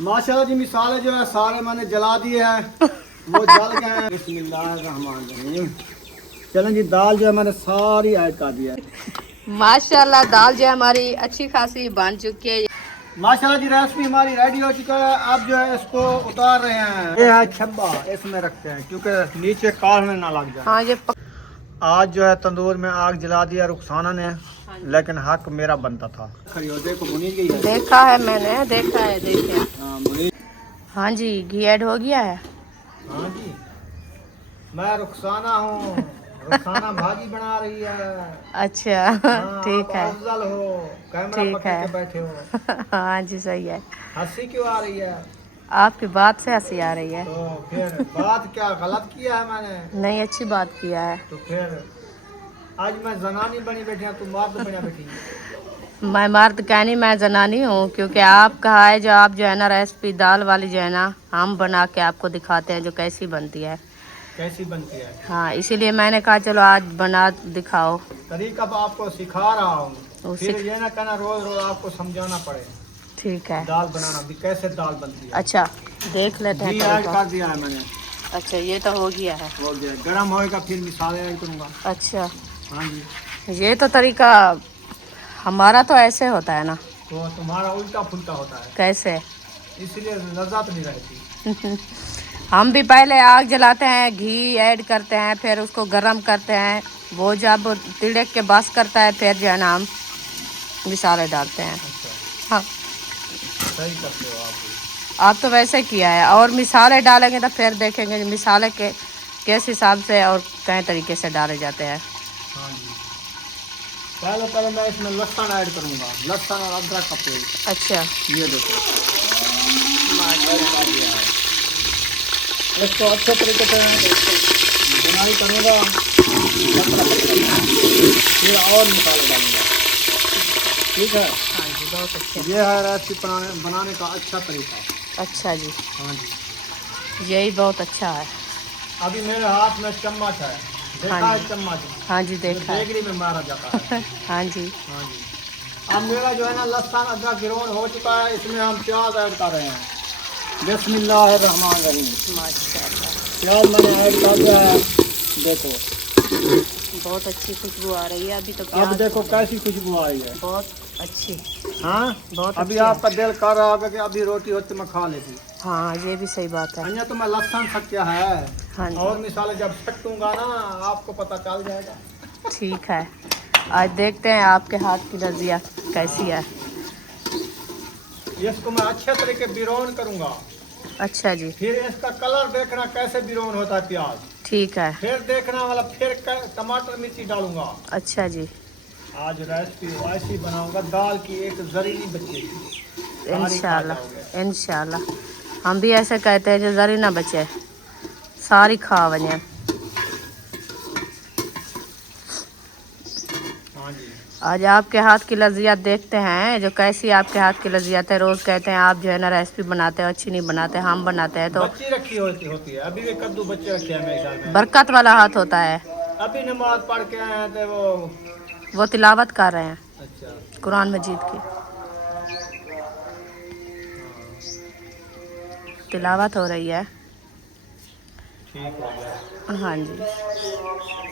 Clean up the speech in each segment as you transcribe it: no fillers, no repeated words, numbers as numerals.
माशाल्लाह जी मिसाले जो है सारे मैंने जला दिए हैं, वो जल गए हैं। बिस्मिल्लाहिर्रहमानिर्रहीम। चलें जी, दाल जो है मैंने सारी ऐड कर दिया है। माशाल्लाह दाल जो है हमारी अच्छी खासी बन चुकी है। माशाल्लाह जी रेसिपी हमारी रेडी हो चुका है। अब जो है इसको उतार रहे हैं। ये है छब्बा, इसमें रखते हैं क्योंकि नीचे काढ़ने ना लग जाए। हाँ आज जो है तंदूर में आग जला दिया रुखसाना ने, लेकिन हक मेरा बनता था। देखो बुनी गई है। देखा है मैंने, देखा है, देखे। हाँ बुनी। हाँ जी, घी ऐड हो गया है। हाँ जी, मैं रुखसाना हूँ। रुखसाना भाजी बना रही है। अच्छा हाँ, ठीक आप है, अफजल हो, कैमरा ठीक पकड़ है। के बैठे हो। हाँ जी सही है। हंसी क्यों आ रही है? आपकी बात से हंसी आ रही है। तो फिर बात क्या गलत किया है मैंने? नहीं, अच्छी बात किया है। तो फिर आज मैं जनानी बनी बैठी हूँ, तुम मर्द बना बैठी है। मैं मर्द कहनी, मैं जनानी हूँ, क्योंकि आप कहा है जो आप जो है ना रेसिपी दाल वाली जो है ना हम बना के आपको दिखाते हैं जो कैसी बनती है। कैसी बनती है? हाँ, इसीलिए मैंने कहा चलो आज बना दिखाओ। तरीका तो आपको सिखा रहा हूँ, वो फिर ये ना कहना रोज रोज आपको समझाना पड़े। ठीक है। दाल बनाना भी कैसे दाल बनती है। अच्छा, देख लेते हैं घी ऐड तरीका। कर दिया है मैंने। अच्छा, ये तो हो गया है। हो गया, गर्म होएगा फिर मिसाले ऐड करूँगा। अच्छा, हाँ जी। ये तो तरीका हमारा तो ऐसे होता है ना। तो तुम्हारा उल्टा फुल्टा होता है, कैसे? इसलिए लज्जत नहीं रहती। हम भी पहले आग जलाते हैं, घी ऐड करते हैं, फिर उसको गरम करते हैं। वो जब तिड़क के बस करता है फिर जो है ना हम मिसाले डालते हैं। अच्छा, हाँ, सही करते हो आप भी। आप तो वैसे किया है, और मिसाले डालेंगे तो फिर देखेंगे मिसाले के किस हिसाब से और कई तरीके से डाले जाते हैं। हाँ जी, पहले मैं इसमें लहसुन ऐड करूँगा, लहसुन और अदरक का पेस्ट। अच्छा, ये देखो, इसको अच्छे तरीके से बुनाई करूँगा, फिर और मसाले डालूँगा। ठीक है। हाँ जी, बहुत अच्छा। ये है रेसिपी बनाने का अच्छा तरीका। अच्छा जी, हाँ जी। यही बहुत अच्छा है। अभी मेरे हाथ में चम्मच है, देखा हाँ है जी, चम्मच? हाँ जी देखा है। बेगड़ी में मारा जाता है। हाँ जी। हाँ जी। अब मेरा जो है ना लहसुन अदरक गिरोन हो चुका है, इसमें हम प्याज ऐड कर रहे हैं। बिस्मिल्लाहिर्रहमानिर्रहीम। माशाल्लाह, प्याज मैंने ऐड कर दिया है। देखो, बहुत अच्छी खुशबू आ रही है। अभी तो अब प्याज देखो कैसी खुशबू आ रही है। बहुत अच्छी। हाँ, बहुत अभी अच्छी है। आपका दिल कर रहा होगा कि अभी रोटी होती मैं खा लेती। हाँ, ये भी सही बात है। अन्य तो मैं लहसुन सकिया है, हाँ जी, और मिसाले जब छटूंगा ना आपको पता चल जाएगा। ठीक है। आज देखते हैं आपके हाथ की लजिया कैसी है। इसको मैं अच्छे तरीके बिरौन करूंगा। अच्छा जी, फिर इसका कलर देखना कैसे बिरौन होता है प्याज। ठीक है। फिर देखना वाला, फिर टमाटर मिर्ची डालूंगा। अच्छा जी, आज रेसिपी ऐसी बनाऊंगा, दाल की एक जरी नहीं बचेगी। इंशाल्लाह इंशाल्लाह। हम भी ऐसे कहते हैं जो जरी ना बचे, सारी खा बने। हाँ जी। आज आपके हाथ की लजियत देखते हैं जो कैसी आपके हाथ की लजियत है। रोज़ कहते हैं आप जो है ना रेसिपी बनाते हो, अच्छी नहीं बनाते, हम बनाते हैं तो बच्ची रखी होती है, अभी भी कद्दू बच्चे रखे हैं मेरे ख्याल में। बरकत वाला हाथ होता है। अभी नमाज पढ़ के आए हैं तो वो तिलावत कर रहे हैं अच्छा। कुरान मजीद की तिलावत हो रही है। ठीक हो गया। हाँ जी,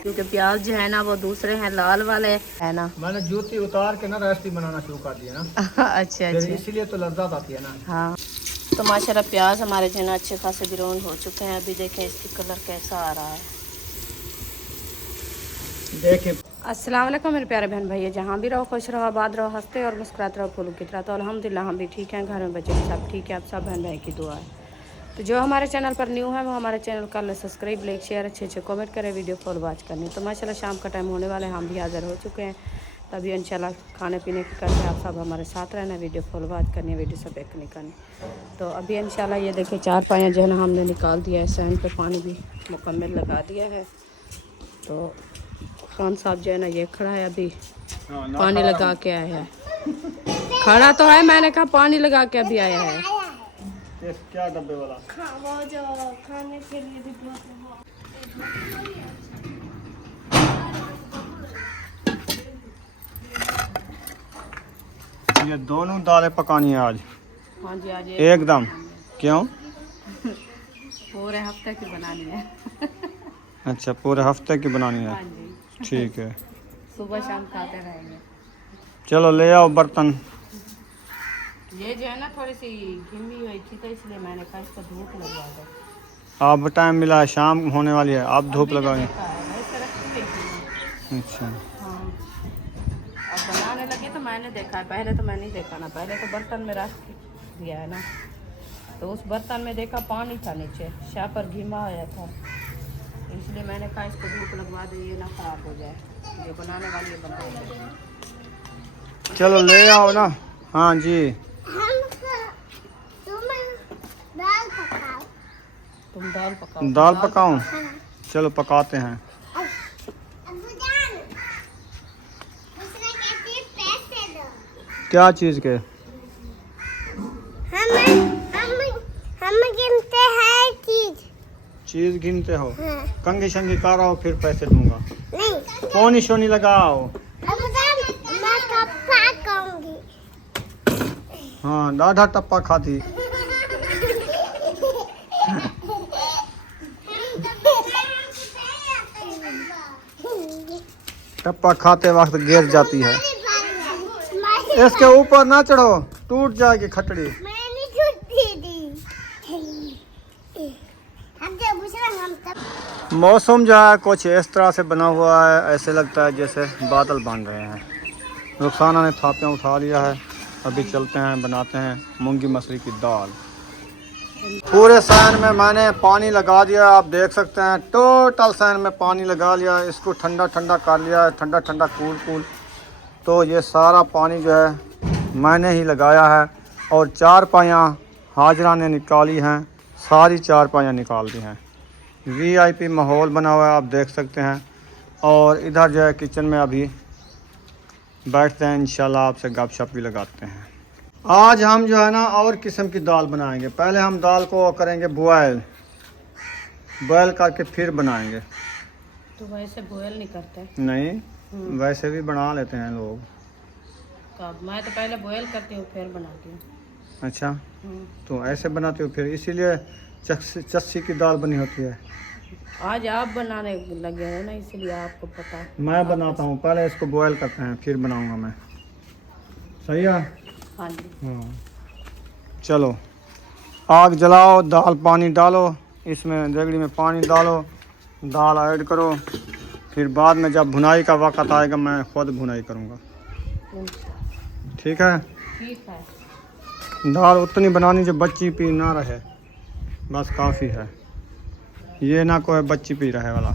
क्योंकि प्याज जो है ना वो दूसरे हैं, लाल वाले है ना। मैंने जूती उतार के ना रेसिपी बनाना शुरू कर दिया ना, अच्छा फिर अच्छा, इसीलिए तो लज्जत आती है ना। हाँ। तो माशाल्लाह प्याज हमारे जो है ना अच्छे खासे ब्राउन हो चुके हैं। अभी देखें इसकी कलर कैसा आ रहा है। देखिए, अस्सलाम वालेकुम मेरे प्यारे बहन भैया, जहाँ भी रहो खुश रहो, आबाद रहो, हंसते और मुस्कुराते रहो फूलों की तरह। तो अल्हम्दुलिल्लाह हम भी ठीक हैं, घर में बच्चे भी सब ठीक है। आप सब बहन भाई की दुआ है। तो जो हमारे चैनल पर न्यू है वो हमारे चैनल का सब्सक्राइब, लाइक, शेयर, अच्छे अच्छे कमेंट करें, वीडियो फॉल वॉच करनी। तो माशाल्लाह शाम का टाइम होने वाला है, हम भी हाज़िर हो चुके हैं। तभी इंशाल्लाह खाने पीने की करके आप सब हमारे साथ रहना, वीडियो फॉल वॉच करनी है, वीडियो सब एक नहीं करनी। तो अभी इंशाल्लाह ये देखिए 4 पाया जो है ना हमने निकाल दिया है, सैन पे पानी भी मुकम्मल लगा दिया है। तो खान साहब जो है ना ये खड़ा है, अभी पानी लगा के आया है। खड़ा तो है, मैंने कहा पानी लगा के अभी आया है। क्या डब्बे वाला? वो जो खाने के लिए भी ये दोनों दालें पकानी है आज। हाँ जी आज एकदम। क्यों? पूरे हफ्ते की बनानी है। अच्छा, पूरे हफ्ते की बनानी है। हाँ जी ठीक है, सुबह शाम खाते रहेंगे। चलो ले आओ बर्तन। ये जो है ना थोड़ी सी घिमी हुई थी तो इसलिए मैंने कहा इसको धूप लगवा दो। आप टाइम मिला है, शाम होने वाली है, आप धूप अभी जो लगाएंगे। देखा है वैसे रखी हुई थी मैं। अच्छा, हाँ अब बनाने लगी तो मैंने देखा है, पहले तो मैं नहीं देखा ना, पहले तो बर्तन में रख दिया है ना, तो उस बर्तन में देखा पानी था नीचे, शाह पर घिमा आया था, इसलिए मैंने कहा इसको धूप लगवा दे, ये ना खराब हो जाए, जो बनाने वाली है बनाएंगे। चलो ले आओ ना। हाँ जी, तुम दाल पकाओ। दाल पकाऊं? चलो पकाते हैं। क्या चीज़ के? हम गिनते हैं चीज़ गिनते हो? हाँ। कंघी शंघी कारो फिर पैसे दूंगा। नहीं फोनी शोनी लगाओ। मैं कप्पा कहूँगी। हाँ, दाढ़ा टप्पा खाती। टप्पा खाते वक्त गिर जाती है। इसके ऊपर ना चढ़ो, टूट जाएगी खटड़ी। मैंने छुट्टी दी। मौसम जो है कुछ इस तरह से बना हुआ है, ऐसे लगता है जैसे बादल बन रहे हैं। रुखसाना ने थापियाँ उठा लिया है, अभी चलते हैं बनाते हैं मूंगी मसरी की दाल। पूरे सैन में मैंने पानी लगा दिया, आप देख सकते हैं टोटल सैन में पानी लगा लिया। इसको ठंडा ठंडा कर लिया है, ठंडा ठंडा कूल कूल। तो ये सारा पानी जो है मैंने ही लगाया है, और 4 पायाँ हाजरा ने निकाली हैं, सारी 4 पायाँ निकाल दी हैं। VIP माहौल बना हुआ है, आप देख सकते हैं। और इधर जो है किचन में अभी बैठते हैं, इंशाल्लाह आपसे गपशप भी लगाते हैं। आज हम जो है ना और किस्म की दाल बनाएंगे। पहले हम दाल को करेंगे बॉयल करके फिर बनाएंगे। तो वैसे बॉयल नहीं करते? नहीं, वैसे भी बना लेते हैं लोग। तो मैं तो पहले बॉयल करती हूँ फिर बनाती हूँ। अच्छा, तो ऐसे बनाते हो फिर, इसीलिए चस्सी की दाल बनी होती है। आज आप बनाने लगे हो ना, इसलिए आपको पता है। मैं बनाता हूँ, पहले इसको बॉयल करते हैं फिर बनाऊंगा मैं। सही है? हाँ जी। हाँ, चलो आग जलाओ, दाल पानी डालो, इसमें देगड़ी में पानी डालो, दाल ऐड करो, फिर बाद में जब भुनाई का वक्त आएगा मैं खुद भुनाई करूँगा। ठीक है? ठीक है। दाल उतनी बनानी जो बच्ची पी ना रहे, बस काफ़ी है। ये ना कोई बच्ची पी रहे वाला।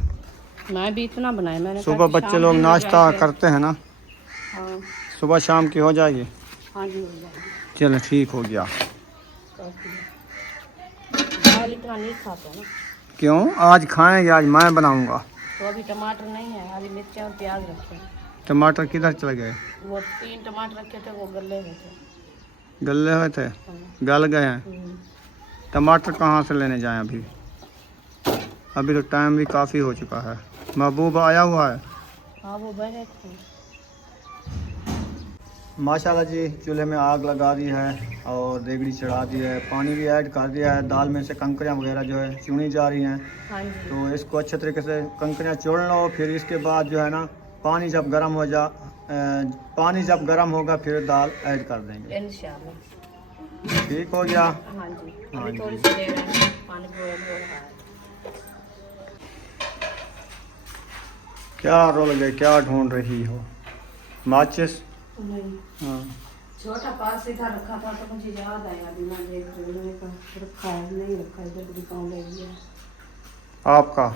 मैं भी इतना बनाया मैंने। सुबह बच्चे लोग नाश्ता करते हैं ना। हाँ सुबह शाम की हो जाएगी। हाँ जी हो जाएगी। चलो ठीक हो गया। दाल इतना नहीं खाते ना। क्यों? आज खाएंगे, आज मैं बनाऊंगा। तो अभी टमाटर नहीं है, हरी मिर्ची और प्याज रखे हैं। टमाटर किधर चले गए? वो 3 टमाटर रखे थे, वो गले हुए थे। गले हुए थे? गल गए हैं? टमाटर कहाँ से लेने जाएं अभी? अभी तो टाइम भी काफ़ी हो चुका है। महबूब आया हुआ है? हाँ वो बने थे। माशाल्लाह जी, चूल्हे में आग लगा दी है और देगड़ी चढ़ा दी है, पानी भी ऐड कर दिया है। दाल में से कंकरियाँ वगैरह जो है चुनी जा रही हैं। हाँ जी। तो इसको अच्छे तरीके से कंकरियाँ चुन लो, फिर इसके बाद जो है ना पानी जब गर्म होगा फिर दाल ऐड कर देंगे। इंशाल्लाह। ठीक हो गया? हाँ जी। हाँ अभी थोड़ी जी। सी देर है, पानी बॉयल हो रहा है। क्या रोल गए, क्या ढूंढ रही हो? माचिस? नहीं, हाँ। छोटा पास इधर रखा था तो मुझे याद आया, अभी मैं देख रही हूँ, मैंने कहा रखा है नहीं रखा है, इधर दिखाऊँ ले गया। आपका?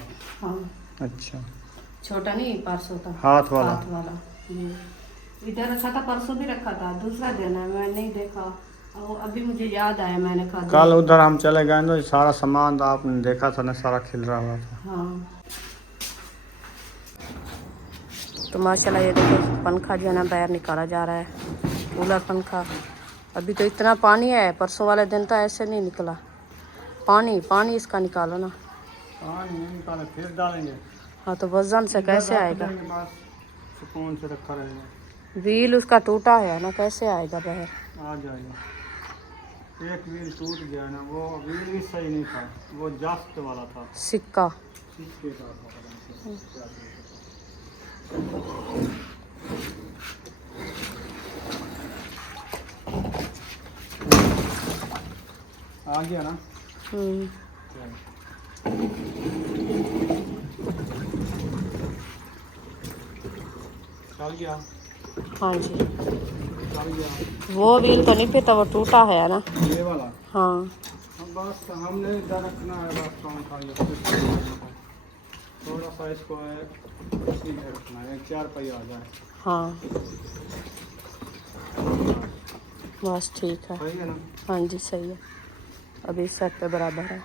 हाँ अच्छा, छोटा नहीं, परसों था। हाथ वाला? हाथ वाला। इधर रखा था, परसों भी रखा था, दूसरा दिन है, मैं नहीं देखा और अभी मुझे याद आया, मैंने कहा कल उधर हम चले गए तो सारा सामान आपने देखा था ना, सारा खिल रहा हुआ था। हाँ। तो माशाल्लाह ये देखो पंखा जो है ना बाहर निकाला जा रहा है, कूलर पंखा। अभी तो इतना पानी है, परसों वाले दिन तो ऐसे नहीं निकला पानी इसका निकालो ना। पानी नहीं निकाले फिर डालेंगे। हाँ तो वजन से कैसे आएगा? सुकून से रखा रहेगा। व्हील उसका टूटा है ना, कैसे आएगा बाहर? आ जाएगा। एक व्हील टूट गया ना, वो व्हील भी सही नहीं था, वो जास्त वाला था। सिक्का। इसके साथ था, पता नहीं क्या चीज़ है। आ गया ना। चल गया। हाँ जी। चल गया। वो व्हील तो नहीं फिर वो टूटा है ना। ये वाला। हाँ हम बस हमने इधर रखना है, बस काम खा लिया। थोड़ा सा इसको है सीधे रखना है, 4 पहिया आ जाए। हाँ बस ठीक है। सही है ना। हाँ जी सही है। अभी सेट पे बराबर है।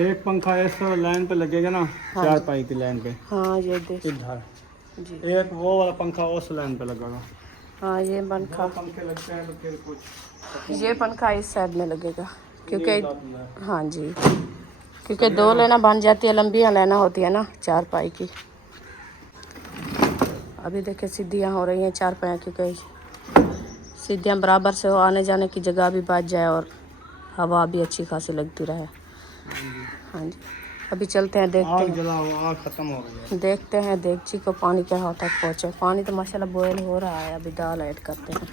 एक पंखा इस लाइन पे लगेगा ना, हाँ 4 जी। पाई की लाइन पे हाँ ये देख इधर। जी। एक वो वाला पंखा उस लाइन पे लगेगा। हाँ ये दो पंखा, पंखे लगते हैं तो फिर कुछ ये पंखा इस साइड में लगेगा क्योंकि ये बात है। हाँ जी, क्योंकि 2 लेना बन जाती है, लंबियाँ लेना होती है ना 4 पाई की। अभी देखिए सीढ़ियाँ हो रही हैं 4 पाई की, कई सीढ़ियाँ बराबर से हो, आने जाने की जगह भी बच जाए और हवा भी अच्छी खासी लगती रहे। हाँ जी अभी चलते हैं, देखते आग हैं, जलाओ, आग खत्म हो गई है। देखते हैं देगची को पानी कहाँ तक पहुँचे। पानी तो माशाल्लाह बॉयल हो रहा है। अभी दाल ऐड करते हैं।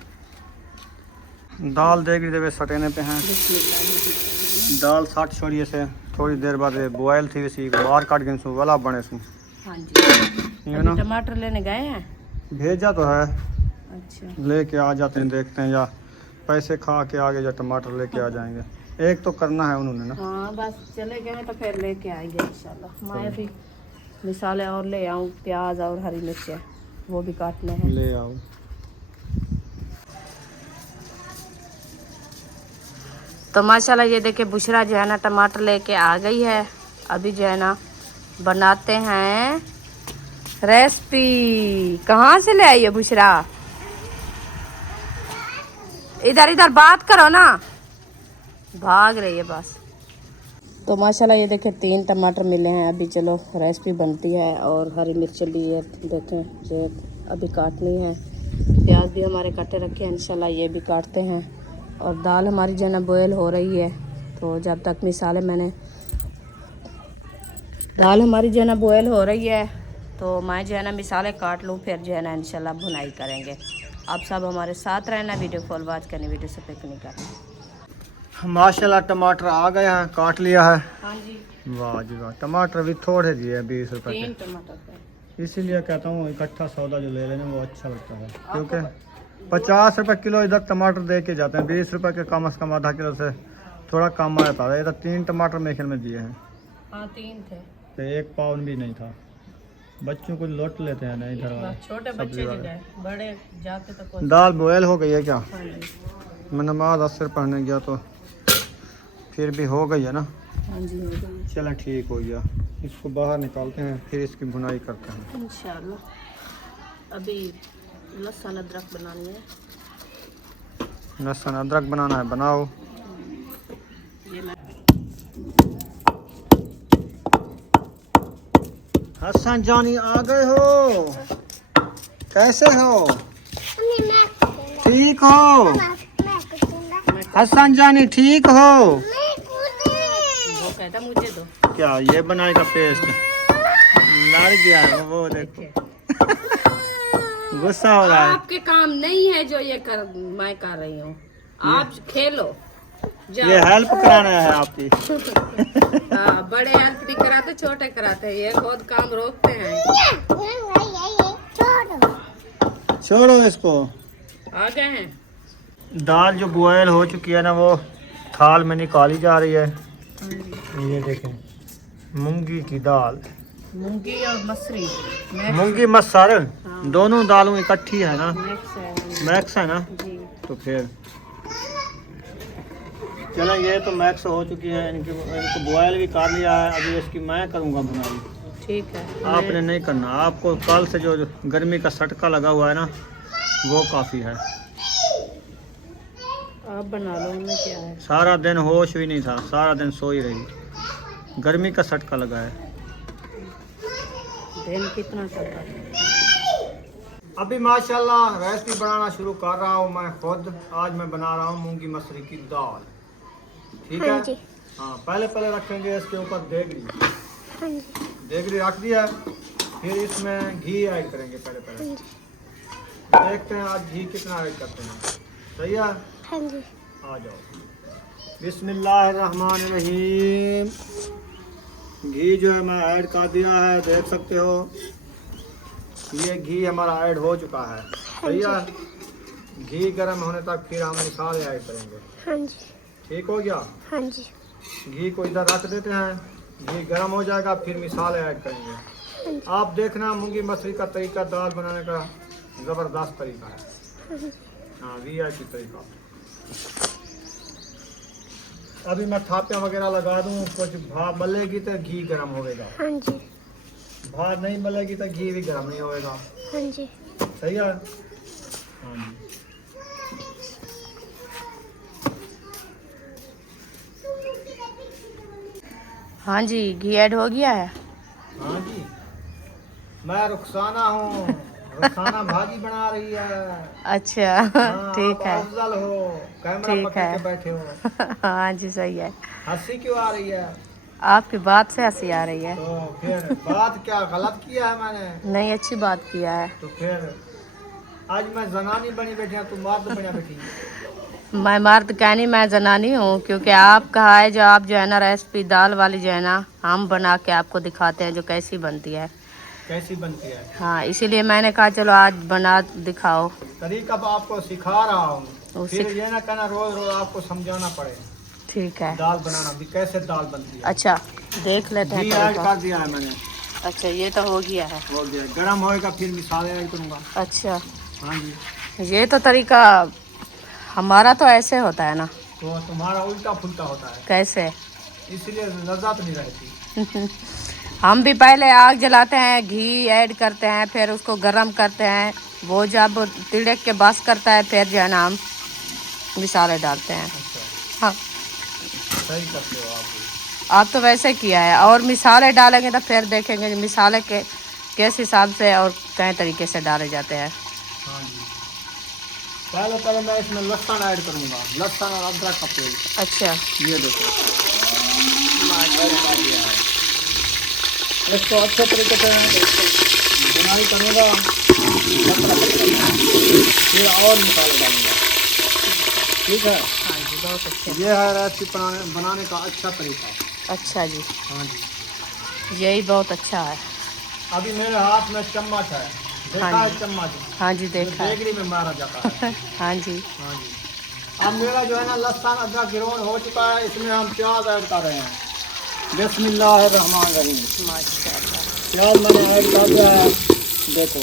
दाल देगी देवे सटेने पे हैं। दाल 60 छोड़िए से थोड़ी देर बाद बॉयल थी, वैसी बाहर काट के वाला बने सू। हाँ जी ये ना अभी टमाटर लेने गए हैं। भेजा तो है, अच्छा लेके आ जाते हैं, देखते हैं या पैसे खा के आगे या टमाटर लेके आ जाएंगे। एक तो करना है उन्होंने ना। हाँ बस चले गए तो फिर लेके आएंगे इंशाल्लाह। मैं भी मिसाले और ले आऊँ, प्याज और हरी मिर्चें वो भी काटने हैं। ले आओ। तो माशाल्लाह ये देखिए बुशरा जो है ना टमाटर लेके आ गई है। अभी जो है ना बनाते हैं रेसिपी। कहाँ से ले आई है बुशरा? इधर इधर बात करो ना, भाग रही है बस। तो माशाल्लाह ये देखें 3 टमाटर मिले हैं। अभी चलो रेसिपी बनती है। और हरी मिर्च भी है, देखें जो अभी काटनी है। प्याज भी हमारे काटे रखे हैं, इंशाल्लाह ये भी काटते हैं। और दाल हमारी जो है ना बॉयल हो रही है, तो जब तक मिसाले दाल हमारी जो है ना बॉयल हो रही है, तो मैं जो है ना मिसाले काट लूँ, फिर जो है ना इंशाल्लाह भुनाई करेंगे। आप सब हमारे साथ रहना, वीडियो फुल वॉच करनी, वीडियो से पिक नहीं करना। माशाल्लाह टमाटर आ गए हैं, काट लिया है। हाँ जी वाह जी वाह। टमाटर भी थोड़े दिए 20 रुपए 3 के, टमाटर पे। इसीलिए कहता हूँ इकट्ठा सौदा जो ले लेना वो अच्छा लगता है, क्योंकि 50 रुपए किलो इधर टमाटर दे के जाते हैं, 20 रुपए के कम से कम आधा किलो से थोड़ा कम आता है। इधर 3 टमाटर मेरे ख्याल में दिए हैं, हाँ 3 थे, तो 1 पाउंड भी नहीं था। बच्चों को लौट लेते हैं ना इधर वाले। छोटे बच्चे के गए, बड़े जाते तो कोई। दाल बॉयल हो गई है क्या? हाँ जी मैं नमाज असर पढ़ने गया तो फिर भी हो गई है ना। हाँ जी हो गई चलें ठीक हो गया, इसको बाहर निकालते हैं, फिर इसकी भुनाई करते हैं इंशाल्लाह। अभी लहसुन अदरक बनानी है। लहसुन अदरक बनाना है, बनाओ। ये मैं हसन जानी आ गए हो, कैसे हो? ठीक हो हसन जानी, ठीक हो? वो कहता मुझे दो। क्या ये बनाएगा पेस्ट? लड़ गया है वो, देखो गुस्सा हो रहा है। आपके काम नहीं है जो ये मैं कर रही हूँ, आप खेलो जाओ। ये हेल्प कराना है आपकी। हाँ, बड़े हेल्प नहीं कराते, छोटे कराते हैं। ये खुद काम रोकते हैं। छोड़ो इसको। आ गए हैं। दाल जो बॉयल हो चुकी है ना, वो थाल में निकाली जा रही है। ये देखें मूंगी की दाल, मूंगी और मसरी मूंगी मसर दोनों दालों इकट्ठी है ना, मिक्स है मैक्स है ना। जी। तो फिर चलो ये तो मैक्स हो चुकी है, इनको बॉयल भी कर लिया है। अभी इसकी मैं करूँगा बुनाई, ठीक है। आपने नहीं करना। आपको कल से जो गर्मी का सटका लगा हुआ है ना, वो काफ़ी है। आप बना लो, हमें क्या है। सारा दिन होश भी नहीं था, सारा दिन सोई रही, गर्मी का सटका लगा है। दिन कितना चल रहा है। अभी माशाल्लाह रेसिपी बनाना शुरू कर रहा हूँ मैं खुद। आज मैं बना रहा हूँ मूंगी मसरी की दाल। ठीक हाँ है। जी। हाँ, पहले रखेंगे इसके ऊपर देगरी। हाँ जी। देगरी रख दिया, फिर इसमें घी ऐड करेंगे हाँ पहले। जी। देखते हैं आज घी कितना ऐड करते हैं। सही है, हाँ जी। आ जाओ। बिस्मिल्लाहिर्रहमानिर्रहीम। घी जो है मैं ऐड कर दिया है, देख सकते हो ये घी हमारा ऐड हो चुका है। सही है। घी गर्म होने तक फिर हम मसाले ऐड करेंगे। हाँ जी। ठीक हो गया। हाँ जी। घी को इधर रख देते हैं, घी गर्म हो जाएगा फिर मसाले ऐड करेंगे। आप देखना मूंगी मछली का तरीका दाल बनाने का ज़बरदस्त तरीका है। हाँ, VIP तरीका। अभी मैं थापियाँ वगैरह लगा दूँ, कुछ भाप मलेगी तो घी गर्म होगा, हाँ जी। भाप नहीं मलेगी तो घी भी गर्म नहीं होएगा। हाँ जी। सही है। हाँ जी। हाँ जी, घी ऐड हो गया है। हाँ जी, मैं रुखसाना हूँ। रुखसाना भाजी बना रही है। अच्छा हाँ, ठीक आप है। अफजल हो, कैमरा ठीक पकड़ है। के बैठे हो। हाँ जी, सही है। हंसी क्यों आ रही है? आपकी बात से हंसी आ रही है। तो फिर बात क्या गलत किया है मैंने? नहीं, अच्छी बात किया है। तो फिर आज मैं जनानी बनी बैठी हूँ, तुम मर्द बनी बैठी। मैं मर्द कहनी, मैं जनानी हूँ, क्योंकि आप कहा है जो आप जो है ना रेसिपी दाल वाली जो है ना हम बना के आपको दिखाते हैं जो कैसी बनती है। कैसी बनती है? हाँ, इसीलिए मैंने कहा चलो आज बना दिखाओ। तरीका तो आपको सिखा रहा हूँ, वो फिर सिख- ये ना कहना रोज रोज आपको समझाना पड़े। ठीक है। दाल बनाना भी कैसे दाल बनती है। अच्छा, देख लेते हैं घी ऐड तरीका। कर दिया है मैंने। अच्छा, ये तो हो गया है। हो गया, गर्म होएगा फिर मसाले ऐड करूँगा। अच्छा, हाँ जी। ये तो तरीका हमारा तो ऐसे होता है ना। तो तुम्हारा उल्टा फुल्टा होता है, कैसे? इसलिए लज्जत नहीं रहती। हम भी पहले आग जलाते हैं, घी ऐड करते हैं, फिर उसको गरम करते हैं। वो जब तिड़क के बस करता है फिर जो है ना हम मसाले डालते हैं। अच्छा, हाँ, सही करते हो आप भी। आप तो वैसे किया है। और मसाले डालेंगे तो फिर देखेंगे मसाले के किस हिसाब से और कई तरीके से डाले जाते हैं। हाँ जी। पहले मैं इसमें लहसुन ऐड करूँगा, लहसुन और अदरक का पेस्ट। अच्छा, ये देखो, इसको अच्छे तरीके से बुनाई करूँगा, फिर और मसाले डालूँगा। ठीक है। हाँ जी, बहुत अच्छा। ये है रेसिपी बनाने का अच्छा तरीका। अच्छा जी, हाँ जी। यही बहुत अच्छा है। अभी मेरे हाथ में चम्मच है, देखा हाँ है जी। चम्मच? हाँ जी, देखा है। देगरी में मारा जाता है। हाँ जी। हाँ जी। अब मेरा जो है ना लहसुन अदरक गिरोन हो चुका है, इसमें हम प्याज ऐड कर रहे हैं। बिस्मिल्लाहिर्रहमानिर्रहीम। माशाल्लाह, प्याज मैंने ऐड कर दिया है। देखो,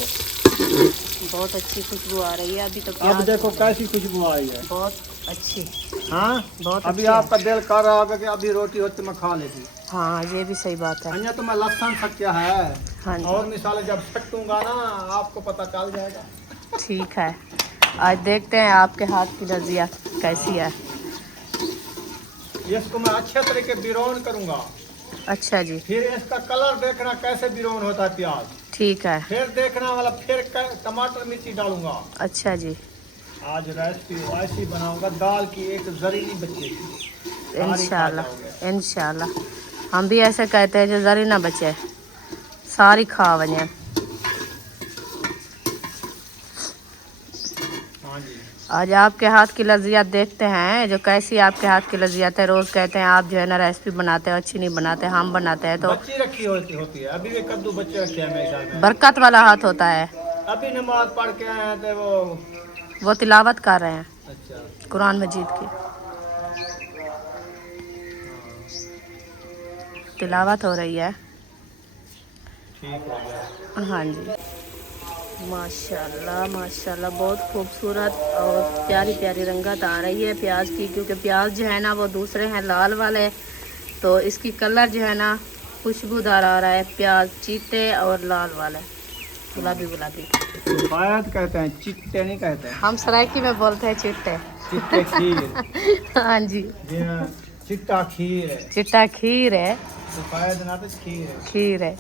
बहुत अच्छी खुशबू आ रही है। अभी तो अब प्याज देखो कैसी खुशबू आई है। बहुत अच्छी। हाँ, बहुत अभी अच्छी आपका दिल कर रहा होगा कि अभी रोटी होती मैं खा लेती। हाँ, ये भी सही बात है। अन्य तो मैं लहसुन सकिया है, हाँ जी, और मिसाले जब सटूंगा ना आपको पता चल जाएगा। ठीक है। आज देखते हैं आपके हाथ की लजिया कैसी है। इसको मैं अच्छे तरीके बिरौन करूंगा, अच्छा जी, फिर इसका कलर देखना कैसे बिरौन होता है प्याज, ठीक है। फिर देखना वाला फिर टमाटर मिर्ची डालूंगा। अच्छा जी, आज रेसिपी ऐसी बनाऊंगा दाल की एक जरी नहीं बचेगी। इंशाल्लाह इंशाल्लाह। हम भी ऐसे कहते हैं जो जरी ना बचे, सारी खा वने। हाँ जी। आज आपके हाथ की लजियत देखते हैं जो कैसी आपके हाथ की लजियत है। रोज़ कहते हैं आप जो है ना रेसिपी बनाते हो, अच्छी नहीं बनाते, हम बनाते हैं तो बच्ची रखी होती है, अभी भी कद्दू बच्चे रखे हैं मेरे घर में। बरकत वाला हाथ होता है। अभी नमाज पढ़ के आए हैं तो वो तिलावत कर रहे हैं अच्छा, कुरान मजीद की तिलावत हो रही है। ठीक हो गया। हाँ जी, माशाल्लाह माशाल्लाह, बहुत खूबसूरत और प्यारी प्यारी रंगत आ रही है प्याज की, क्योंकि प्याज जो है ना वो दूसरे हैं लाल वाले, तो इसकी कलर जो है ना खुशबूदार आ रहा है। प्याज चीटे और लाल वाले गुलाबी गुलाबी। सफेद कहते हैं, चिट्टे नहीं कहते हैं। हम सराइकी में बोलते हैं चिट्टे। चिट्टे खीर। हाँ जी, जी हाँ, चिट्टा खीर है। चिट्टा खीर है। सफेद ना तो खीर है। खीर है।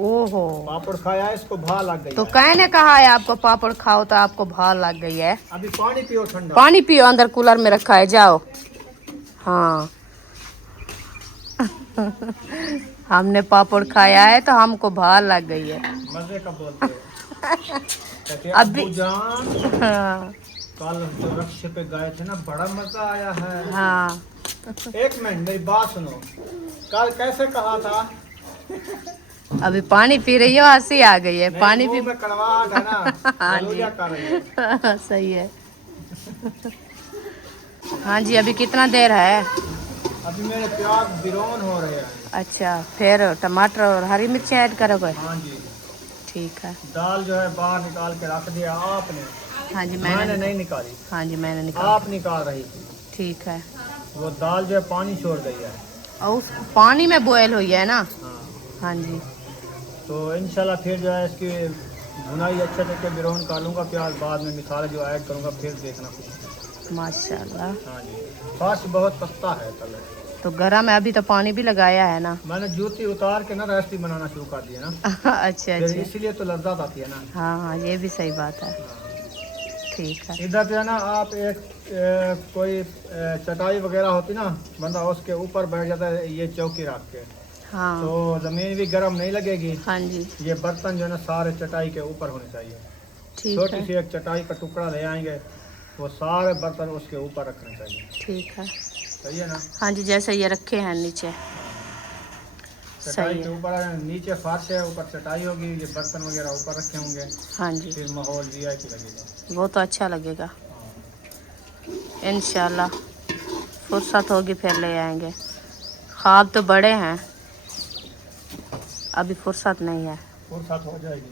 ओहो, पापड़ खाया है, इसको भा लग गई तो है। कहने कहा है आपको पापड़ खाओ तो आपको भाव लग गई है। अभी पानी पियो ठंडा। पानी पियो, अंदर कूलर में रखा है, जाओ। हाँ हमने पापड़ खाया है तो हमको भाव लग गई है। मजे का बोलते हो। कहते हैं, अभी अब्बू जान हाँ कल जो रक्शे पे गए थे ना, बड़ा मजा आया है। हाँ। एक मिनट मेरी बात सुनो, कल कैसे कहा था? अभी पानी पी रही हो, हंसी आ गई है। नहीं, पानी मुंह पी में कड़वाहट है ना, हाँ जी। गलूजा कर रही है। सही है। हाँ जी, अभी कितना देर है? अभी मेरे प्याज बिरौन हो रहे हैं। अच्छा, फिर टमाटर और हरी मिर्ची ऐड करोगे? हाँ जी। ठीक है। दाल जो है बाहर निकाल के रख दिया आपने? हाँ जी, मैंने नहीं निकाली। हाँ जी, मैंने निकाला। आप निकाल रही थी। ठीक है। वो दाल जो है पानी छोड़ गई है। और उस पानी में बॉयल हुई है ना? हाँ। हाँ जी। तो इंशाल्लाह फिर जो है इसकी भुनाई अच्छे तरीके बिरौन कर लूँगा, प्याज बाद में मिसाले जो ऐड करूँगा, फिर देखना कुछ। माशाल्लाह। हाँ जी, फर्श बहुत पत्ता है तले। तो गरम है, अभी तो पानी भी लगाया है ना? मैंने जूती उतार के ना रेसिपी बनाना शुरू कर दिया ना। अच्छा फिर अच्छा। इसीलिए तो लज्जत आती है ना। हाँ हाँ, ये भी सही बात है। ठीक है। इधर जो है ना, आप एक कोई चटाई वगैरह होती ना, बंदा उसके ऊपर बैठ जाता है, ये चौकी रख के, हाँ तो ज़मीन भी गर्म नहीं लगेगी। हाँ जी। ये बर्तन जो है ना सारे चटाई के ऊपर होने चाहिए। ठीक छोटी है। सी एक चटाई का टुकड़ा ले आएंगे, वो सारे बर्तन उसके ऊपर रखने चाहिए। ठीक है। सही है ना? हाँ जी, जैसे ये रखे हैं नीचे। चटाई सही के है। ऊपर नीचे फर्श है, ऊपर चटाई होगी, ये बर्तन वगैरह ऊपर रखे होंगे, हाँ जी, फिर माहौल वीआईपी लगेगा। वो तो अच्छा लगेगा। हाँ। इंशाल्लाह फुर्सत होगी फिर ले आएंगे। ख्वाब तो बड़े हैं, अभी फुर्सत नहीं है। फुर्सत हो जाएगी,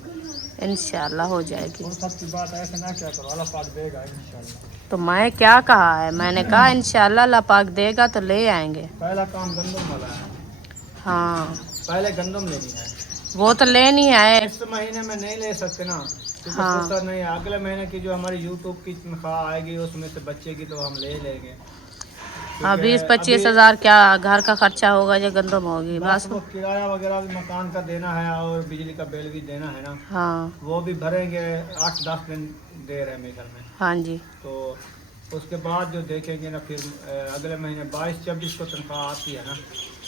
इंशाल्लाह हो जाएगी। फुर्सत की बात ऐसे ना क्या करो, अल्लाह पाक देगा इंशाल्लाह। तो मैं क्या कहा है? मैंने कहा इंशाल्लाह अल्लाह पाक देगा तो ले आएंगे। पहला काम गंदम वाला है, हाँ, पहले गंदम लेनी है। वो तो लेनी है। इस महीने में नहीं ले सकते ना, क्योंकि हाँ। फुर्सत नहीं है। अगले महीने की जो हमारी यूट्यूब की तनख्वाह आएगी उसमें से बचेगी तो हम ले लेंगे। हाँ, क्योंकि 20-25 अभी हज़ार क्या घर का खर्चा होगा या गंदम होगी बस बस। वो किराया वगैरह भी मकान का देना है और बिजली का बिल भी देना है ना, हाँ वो भी भरेंगे। 8-10 दिन देर है मेरे ख्याल में। हाँ जी। तो उसके बाद जो देखेंगे ना, फिर अगले महीने 22-24 को तनख्वाह आती है ना।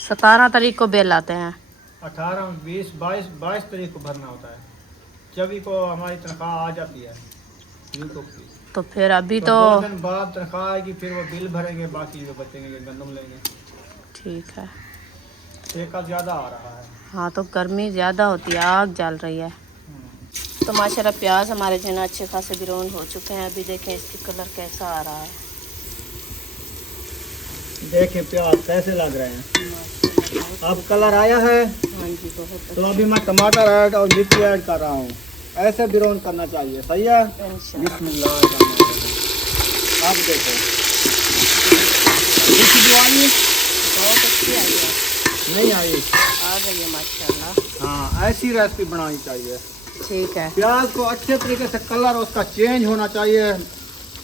17 तारीख को बिल आते हैं। 18, 20, 22 तारीख को भरना होता है। 24 को हमारी तनख्वाह आ जाती है यूट्यूब की। तो फिर अभी तो 2 दिन बाद तनख्वाह आएगी, फिर वो बिल भरेंगे, बाकी जो बचेंगे गंदम लेंगे। ठीक है। ठेका ज़्यादा आ रहा है। हाँ, तो गर्मी ज़्यादा होती है, आग जल रही है। तो माशाल्लाह प्याज हमारे जो है ना अच्छे खासे ब्राउन हो चुके हैं। अभी देखें इसकी कलर कैसा आ रहा है। देखिए प्याज कैसे लग रहे हैं। अब कलर आया है। हाँ जी, बहुत तो अभी मैं टमाटर ऐड और मिर्ची ऐड कर रहा हूँ। ऐसे ब्राउन करना चाहिए, सही है। अच्छा। बिस्मिल्लाह। आप देखो बहुत अच्छी आई है। नहीं आई, आ गई है माशाल्लाह। हाँ ऐसी रेसिपी बनानी चाहिए। ठीक है। प्याज को अच्छे तरीके से कलर उसका चेंज होना चाहिए,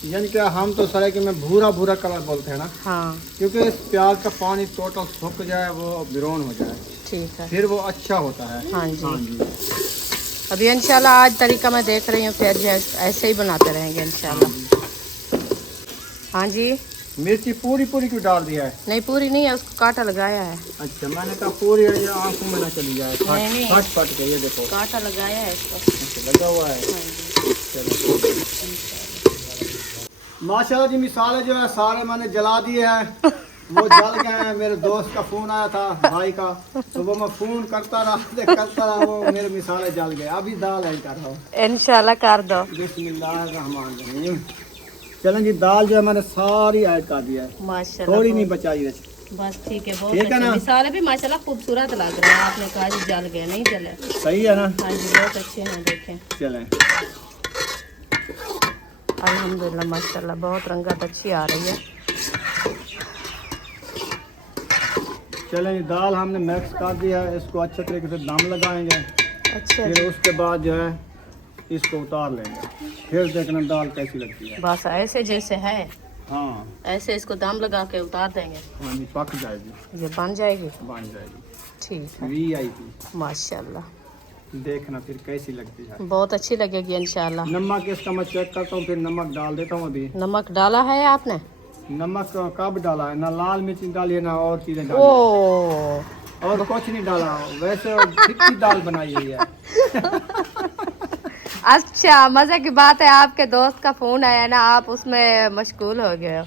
यानी कि हम तो सरायके में भूरा भूरा कलर बोलते हैं ना, हाँ क्योंकि इस प्याज का पानी टोटल सूख जाए, वो ब्राउन हो जाए, ठीक है। फिर वो अच्छा होता है। हाँ जी। हाँ जी। अभी इंशाल्लाह आज तरीका मैं देख रही हूँ, फिर जो है ऐसे ही बनाते रहेंगे इंशाल्लाह। हाँ जी। मिर्ची पूरी पूरी क्यों डाल दिया है? नहीं, पूरी नहीं है, उसको कांटा लगाया है। अच्छा, मैंने कहा पूरी है, ये आंखों में ना चली जाए। नहीं, नहीं। फट फट के ये देखो कांटा लगाया है इसको। अच्छा, लगा हुआ है। हाँ जी। चलो माशाल्लाह जी, मिसाले जो है सारे मैंने जला दिए हैं, वो जल गए हैं। मेरे दोस्त का फोन आया था, भाई का, तो वो मैं फोन करता रहा, वो मेरे मिसाले जल गए। अभी दाल ऐड कर रहा हूँ। इंशाल्लाह कर दो। बिस्मिल्लाहिर्रहमानिर्रहीम। चलें जी, दाल जो है मैंने सारी ऐड कर दिया है, माशाल्लाह। थोड़ी नहीं बचाई है। बस ठीक है, बहुत ठीक है अच्छे ना? मिसाले भी माशाल्लाह खूबसूरत लग रहे हैं। आपने कहा जी जल गए, नहीं जले। सही है ना? हाँ जी, बहुत अच्छे हैं। देखें चलें अल्हम्दुलिल्लाह माशाल्लाह, बहुत रंगत अच्छी आ रही है। चलें जी, दाल हमने मिक्स कर दिया है, इसको अच्छे तरीके से दम लगाएंगे। अच्छा फिर जी। उसके बाद जो है इसको उतार लेंगे, फिर देखना दाल कैसी लगती है। बस ऐसे जैसे है, हाँ ऐसे इसको दम लगा के उतार देंगे। हाँ जी, पक जाएगी, ये बन जाएगी। बन जाएगी। ठीक है VIP। माशाल्लाह। देखना फिर कैसी लगती है। बहुत अच्छी लगेगी इंशाल्लाह। नमक इसका मैं चेक करता हूँ, फिर नमक डाल देता हूँ। अभी नमक डाला है आपने? नमक कब डाला है? ना लाल मिर्च डाली है, ना और चीज़ें डाली ओ है। और कुछ नहीं डाला, वैसे फिक्की दाल बनाई हुई है। अच्छा, मजे की बात है आपके दोस्त का फोन आया ना, आप उसमें मशगूल हो गए हो।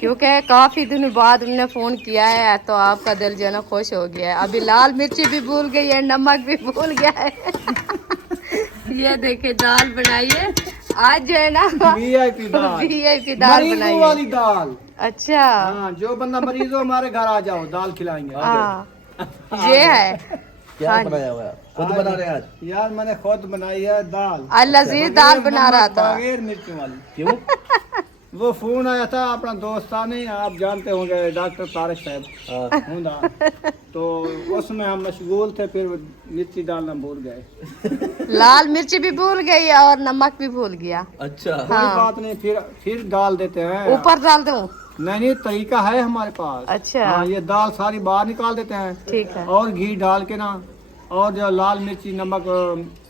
क्योंकि काफी दिन बाद उन्होंने फोन किया है तो आपका दिल जो है ना खुश हो गया है। अभी लाल मिर्ची भी भूल गई है, नमक भी भूल गया है। ये देखिए दाल बनाई है आज जो है ना, वीआईपी दाल, वीआईपी दाल बनाई मरीजों है। वाली दाल। अच्छा हाँ, जो बंदा मरीज हो हमारे घर आ जाओ, दाल खिलाएंगे। हाँ, ये है। क्या बनाया हुआ है? खुद बना रहे हैं आज? यार मैंने खुद बनाई है दाल। आज लजीज दाल बना रहा था। बगैर मिर्च वाली। क्यों? वो फोन आया था अपना दोस्तानी, आप जानते होंगे डॉक्टर तारिक साहब हाँ। हुंदा, तो उसमें हम मशगूल थे, फिर मिर्ची डालना भूल गए। लाल मिर्ची भी भूल गई और नमक भी भूल गया। अच्छा। कोई बात नहीं, फिर डाल देते हैं। ऊपर डाल दूं? नहीं, तरीका है हमारे पास। अच्छा। हाँ, ये दाल सारी बाहर निकाल देते हैं। ठीक है। और घी डाल के ना, और जो लाल मिर्ची नमक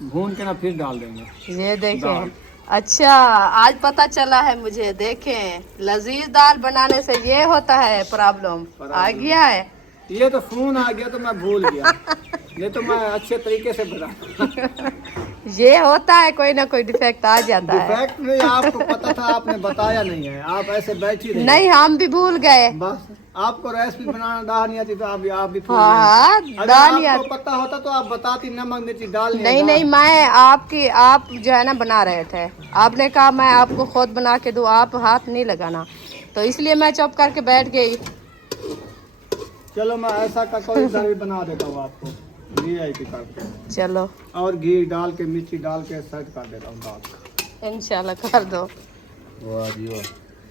भून के ना फिर डाल देंगे। ये देखें। दाल। अच्छा, आज पता चला है मुझे। देखें, लजीज दाल बनाने से ये होता है प्रॉब्लम आ गया है। ये तो फोन आ गया तो मैं भूल गया। ये तो मैं अच्छे तरीके से बना। ये होता है, कोई ना कोई डिफेक्ट आ जाता है। डिफेक्ट नहीं, आपको पता था, आपने बताया नहीं है, आप ऐसे बैठी रही। नहीं, हम भी भूल गए। बस आपको रेसिपी बनाना दाल नहीं आती तो आप भी भूल हाँ, गई। अगर दाल नहीं आपको पता होता तो आप बताती, नमक मिर्ची डाल नहीं नहीं, मैं आप जो है ना बना रहे थे, आपने कहा मैं आपको खुद बना के दूं, आप हाथ नहीं लगाना, तो इसलिए मैं चुप करके बैठ गई। चलो मैं ऐसा का कोई दाल भी बना देता हूँ आपको, वीआईपी करके। चलो और घी डाल के, मिर्ची डाल के सेट कर देता हूँ दाल। इंशाल्लाह कर दो। वाह जी वाह।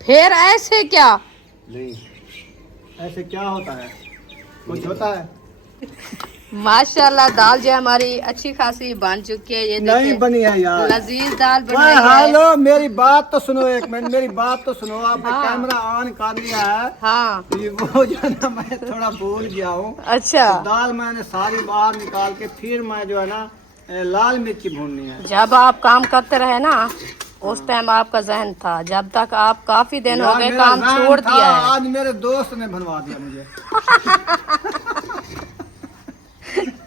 फिर ऐसे क्या? नहीं, ऐसे क्या होता है? कुछ होता है? माशाल्लाह दाल जो है हमारी अच्छी खासी बन चुकी है। ये नहीं देखिए, बनी है यार। लजीज दाल बनाई है। हेलो, मेरी बात तो सुनो, एक मिनट मेरी बात तो सुनो। आपने हाँ। कैमरा ऑन कर लिया है। हाँ। ये वो जो है ना, मैं थोड़ा भूल गया हूँ। अच्छा, तो दाल मैंने सारी बाहर निकाल के फिर मैं जो है ना लाल मिर्ची भूननी है। जब आप काम करते रहे ना, उस टाइम आपका जहन था, जब तक आप काफी दिन हो यार, गए मेरा काम जहन छोड़ था, दिया है। आज मेरे दोस्त ने बनवा दिया मुझे।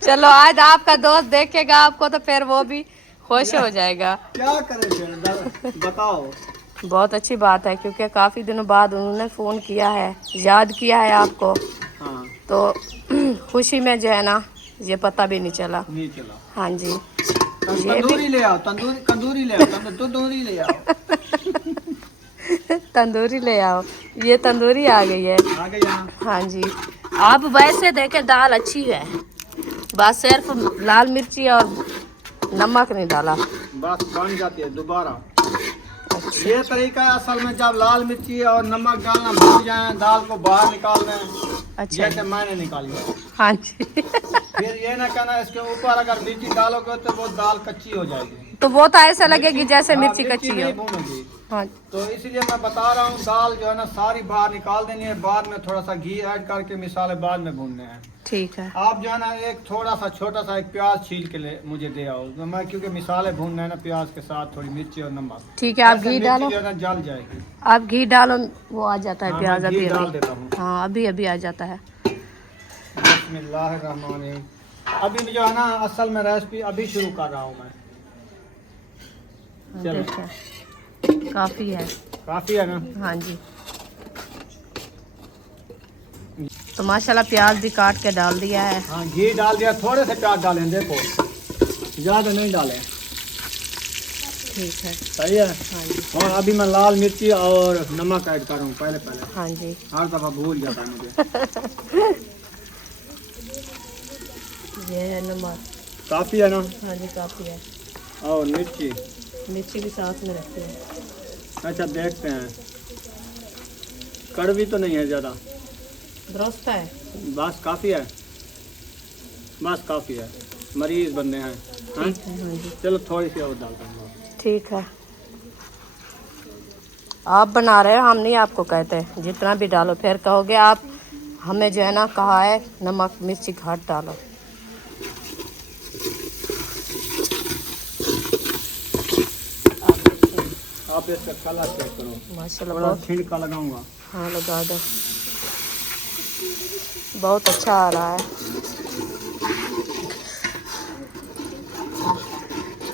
चलो, आज आपका दोस्त देखेगा आपको तो फिर वो भी खुश हो जाएगा। क्या करें फिर, बताओ। बहुत अच्छी बात है, क्योंकि काफी दिनों बाद उन्होंने फोन किया है, याद किया है आपको, हाँ, तो खुशी में जो है ना ये पता भी नहीं चला। नहीं चला। हाँ जी, तंदूरी ले आओ, तंदूरी ले आओ, तंदूरी ले आओ। तंदूरी ले आओ। ये तंदूरी आ गई है। आ गई यहाँ। हाँ जी, आप वैसे देखे दाल अच्छी है, बस सिर्फ लाल मिर्ची और नमक नहीं डाला। बस बन जाती है दोबारा। ये तरीका है असल में, जब लाल मिर्ची और नमक डालना भूल जाए, दाल को बाहर निकाल लें। अच्छा। जैसे मैंने निकाली है। हाँ जी। फिर ये ना कहना इसके ऊपर अगर मिर्ची डालोगे तो वो दाल कच्ची हो जाएगी। तो वो तो ऐसा लगेगी जैसे मिर्ची कच्ची नहीं हो। भूनोगी। हाँ, तो इसीलिए मैं बता रहा हूँ, दाल जो है ना सारी बाहर निकाल देनी है, बाद में थोड़ा सा घी ऐड करके मिसाले बाद में भूनने हैं। ठीक है। आप जो है ना एक थोड़ा सा छोटा सा एक प्याज छील के ले मुझे दे आओ, तो मैं क्योंकि मिसाले भूनना है ना प्याज के साथ, थोड़ी मिर्ची और नमक। ठीक है, आप ऐसे घी मिर्ची डालो। जो है ना जल जाएगी। आप घी डालो, वो आ जाता है हाँ, प्याज मैं घी अभी डाल अभी। देता हूँ। हाँ, अभी अभी आ जाता है। बिस्मिल्लाहिर्रहमानिर्रहीम। अभी जो है ना असल में रेसिपी अभी शुरू कर रहा हूँ मैं। चलो। देखिए, काफी है। काफी है ना? हाँ जी, तो माशाल्लाह प्याज भी काट के डाल दिया है। हाँ, घी डाल दिया, थोड़े से प्याज डालें, देखो ज्यादा नहीं डालें। ठीक है। सही है। हाँ जी। और अभी मैं लाल मिर्ची और नमक ऐड करूँ पहले। हाँ जी। हर दफा भूल जाता है मुझे। ये है नमक। काफी है ना? हाँ जी, काफी है। और मिर्ची। मिर्ची भी साथ में रखी है। अच्छा, देखते हैं, कड़वी तो नहीं है ज्यादा? दुरुस्त है। बस काफी है, बस काफी है, मरीज बंदे हैं। हाँ? ठीक है। हाँ जी, चलो थोड़ी सी और डालता हूँ। ठीक है। आप बना रहे हो, हम नहीं आपको कहते, जितना भी डालो फिर कहोगे आप हमें जो है ना कहा है नमक मिर्ची घाट डालो। आप इसका कलर चेक करो, माशाल्लाह थोड़ा बहुत। छिड़का लगाऊंगा। हाँ लगा दो, बहुत अच्छा आ रहा है।